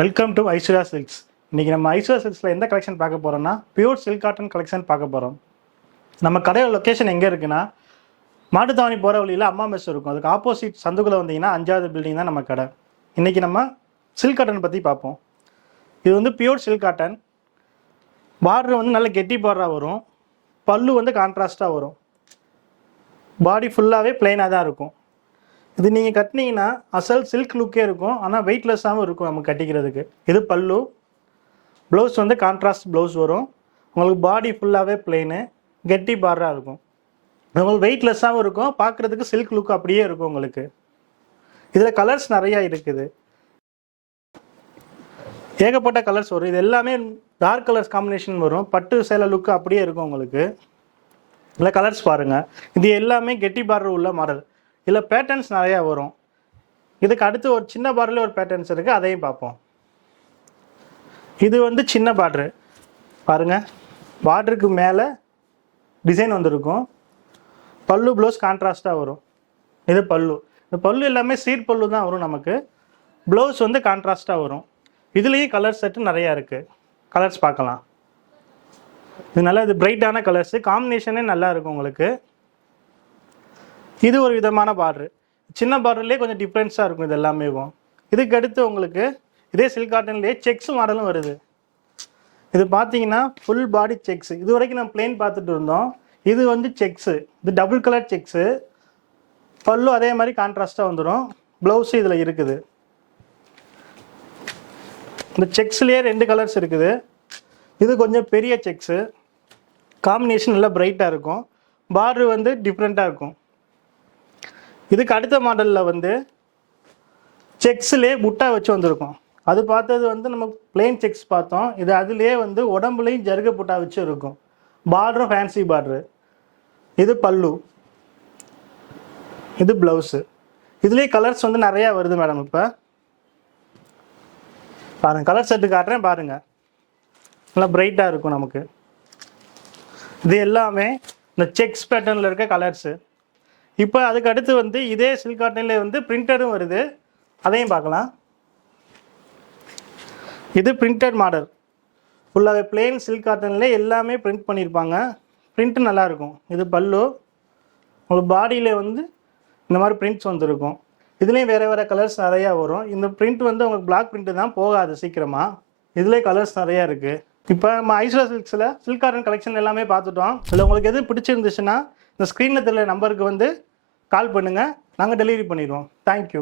Welcome to Aishwarya silks. இன்றைக்கி நம்ம ஐஸ்வர்யா சில்க்ஸில் எந்த கலெக்ஷன் பார்க்க போகிறோம்னா பியூர் சில்க் காட்டன் கலெக்ஷன் பார்க்க போகிறோம். நம்ம கடையோட லொக்கேஷன் எங்கே இருக்குன்னா மாட்டுத்தாவணி போகிற வழியில் அம்மா மெஸ் இருக்கும். அதுக்கு ஆப்போசிட் சந்துக்குள்ளே வந்தீங்கன்னா 5வது பில்டிங் தான் நம்ம கடை. இன்றைக்கி நம்ம சில்க் காட்டன் பற்றி பார்ப்போம். இது வந்து பியூர் சில்க் காட்டன். பார்டர் வந்து நல்ல கெட்டி பார்டராக வரும். பல்லு வந்து கான்ட்ராஸ்ட்டாக வரும். பாடி ஃபுல்லாகவே பிளெயினாக தான் இருக்கும். இது நீங்கள் கட்டினீங்கன்னா அசல் சில்க் லுக்கே இருக்கும், ஆனால் வெயிட்லெஸ்ஸாகவும் இருக்கும் நமக்கு கட்டிக்கிறதுக்கு. இது பல்லு. ப்ளவுஸ் வந்து கான்ட்ராஸ்ட் ப்ளவுஸ் வரும். உங்களுக்கு பாடி ஃபுல்லாகவே பிளெயினு, கெட்டி பார்டராக இருக்கும். உங்களுக்கு வெயிட்லெஸ்ஸாகவும் இருக்கும், பார்க்குறதுக்கு சில்க் லுக் அப்படியே இருக்கும் உங்களுக்கு. இதில் கலர்ஸ் நிறையா இருக்குது, ஏகப்பட்ட கலர்ஸ் வரும். இது எல்லாமே டார்க் கலர்ஸ் காம்பினேஷன் வரும். பட்டு சேலை லுக்கு அப்படியே இருக்கும் உங்களுக்கு. இதில் கலர்ஸ் பாருங்கள். இது எல்லாமே கெட்டி பார்டர் உள்ள மாடல். இதில் பேட்டர்ன்ஸ் நிறையா வரும். இதுக்கு அடுத்து ஒரு சின்ன பார்டரில் ஒரு பேட்டர்ன்ஸ் இருக்குது, அதையும் பார்ப்போம். இது வந்து சின்ன பார்டரு பாருங்கள். பார்டருக்கு மேலே டிசைன் வந்துருக்கும். பல்லு ப்ளவுஸ் கான்ட்ராஸ்ட்டாக வரும். இது பல்லு. இந்த பல்லு எல்லாமே சீட் பல்லு தான் வரும் நமக்கு. ப்ளவுஸ் வந்து கான்ட்ராஸ்ட்டாக வரும். இதுலேயும் கலர் செட்டு நிறையா இருக்குது. கலர்ஸ் பார்க்கலாம். இது நல்லா, இது பிரைட்டான கலர்ஸு, காம்பினேஷனே நல்லா இருக்கும் உங்களுக்கு. இது ஒரு விதமான பார்டரு. சின்ன பார்டர்லேயே கொஞ்சம் டிஃப்ரென்ஸாக இருக்கும் இது எல்லாமே. இதுக்கு அடுத்து உங்களுக்கு இதே சில்க் காட்டன்லேயே செக்ஸ் மாடலும் வருது. இது பார்த்தீங்கன்னா ஃபுல் பாடி செக்ஸு. இது வரைக்கும் நம்ம பிளெயின் பார்த்துட்டு இருந்தோம். இது வந்து செக்ஸு. இது டபுள் கலர் செக்ஸு. பல்லு அதே மாதிரி கான்ட்ராஸ்ட்டாக வந்துடும். ப்ளவுஸு இதில் இருக்குது. இந்த செக்ஸ்லேயே 2 கலர்ஸ் இருக்குது. இது கொஞ்சம் பெரிய செக்ஸு. காம்பினேஷன் நல்லா பிரைட்டாக இருக்கும். பார்டரு வந்து டிஃப்ரெண்ட்டாக இருக்கும். இதுக்கு அடுத்த மாடலில் வந்து செக்ஸ்லேயே புட்டா வச்சு வந்திருக்கும். அது பார்த்தது வந்து நம்ம பிளெயின் செக்ஸ் பார்த்தோம். இது அதுலேயே வந்து உடம்புலையும் ஜருக புட்டா வச்சு இருக்கும். பார்டரும் ஃபேன்சி பார்டரு. இது பல்லு, இது ப்ளவுஸு. இதுலேயே கலர்ஸ் வந்து நிறையா வருது மேடம். இப்போ பாருங்கள், கலர் செட்டு காட்டுறேன் பாருங்கள். நல்லா பிரைட்டாக இருக்கும் நமக்கு. இது எல்லாமே இந்த செக்ஸ் பேட்டர்னில் இருக்க கலர்ஸு. இப்போ அதுக்கு அடுத்து வந்து இதே சில்க் காட்டன்லேயே வந்து பிரிண்டரும் வருது, அதையும் பார்க்கலாம். இது பிரிண்டட் மாடல். ஃபுல்லாகவே பிளெயின் சில்க் காட்டன்லேயே எல்லாமே பிரிண்ட் பண்ணியிருப்பாங்க. பிரிண்ட்டு நல்லாயிருக்கும். இது பல்லு. உங்களுக்கு பாடியில் வந்து இந்த மாதிரி பிரிண்ட்ஸ் வந்துருக்கும். இதுலேயும் வேறு வேறு கலர்ஸ் நிறையா வரும். இந்த பிரிண்ட் வந்து உங்களுக்கு பிளாக் பிரிண்ட்டு தான், போகாது சீக்கிரமாக. இதுலேயே கலர்ஸ் நிறையா இருக்குது. இப்போ நம்ம ஐஸ்வர்யா சில்க்ஸில் சில்க் காட்டன் கலெக்ஷன் எல்லாமே பார்த்துட்டோம். இதில் உங்களுக்கு எது பிடிச்சிருந்துச்சுன்னா இந்த ஸ்க்ரீனில் தெரியல நம்பருக்கு வந்து கால் பண்ணுங்கள், நாங்கள் டெலிவரி பண்ணிடுவோம். தேங்க்யூ.